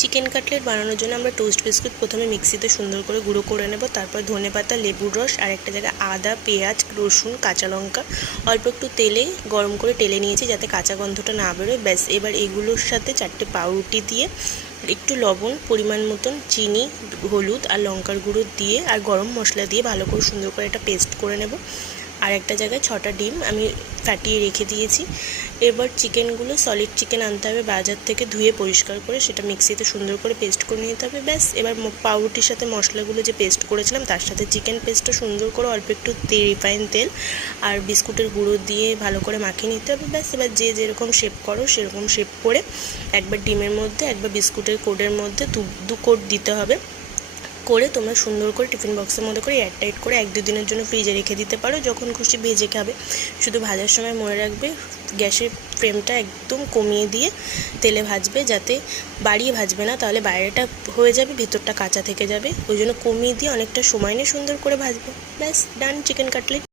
Chicken cutlet বানানোর জন্য আমরা টোস্ট বিস্কুট প্রথমে মিক্সিতে সুন্দর করে গুঁড়ো করে নেব। তারপর ধনেপাতা, লেবুর রস আর একটা জায়গায় আদা, পেঁয়াজ, রসুন, কাঁচা লঙ্কা অল্প একটু তেলে গরম করে টেলে নিয়েছি যাতে কাঁচা গন্ধটা না বেরোয়। ব্যাস, এবার এগুলোর সাথে 4টে পাউরুটি দিয়ে একটু লবণ, পরিমাণ মতন চিনি, হলুদ আর লঙ্কার গুঁড়ো দিয়ে আর গরম মশলা দিয়ে ভালো করে সুন্দর করে একটা পেস্ট করে নেব। আর একটা জায়গায় 6টা ডিম আমি ফাটিয়ে রেখে দিয়েছি। এবার চিকেনগুলো সলিড চিকেন আনতে হবে বাজার থেকে, ধুয়ে পরিষ্কার করে সেটা মিক্সিতে সুন্দর করে পেস্ট করে নিতে হবে। ব্যাস, এবার পাউরুটির সাথে মশলাগুলো যে পেস্ট করেছিলাম তার সাথে চিকেন পেস্টটা সুন্দর করে অল্প একটু রিফাইন তেল আর বিস্কুটের গুঁড়ো দিয়ে ভালো করে মাখিয়ে নিতে হবে। ব্যাস, এবার যে যেরকম শেপ করো সেরকম শেপ করে একবার ডিমের মধ্যে একবার বিস্কুটের কোডের মধ্যে দু কোড দিতে হবে করে তোমরা সুন্দর করে টিফিন বক্সের মধ্যে করে এয়ারটাইট করে 1-2 দিনের জন্য ফ্রিজে রেখে দিতে পারো। যখন খুশি ভেজে খাবে। শুধু ভাজার সময় মনে রাখবে গ্যাসের ফ্লেমটা একদম কমিয়ে দিয়ে তেলে ভাজবে, যাতে বাড়িয়ে ভাজবে না, তাহলে বাইরেটা হয়ে যাবে, ভেতরটা কাঁচা থেকে যাবে। ওই জন্য কমিয়ে দিয়ে অনেকটা সময় নিয়ে সুন্দর করে ভাজবে। ব্যাস, ডান চিকেন কাটলেট।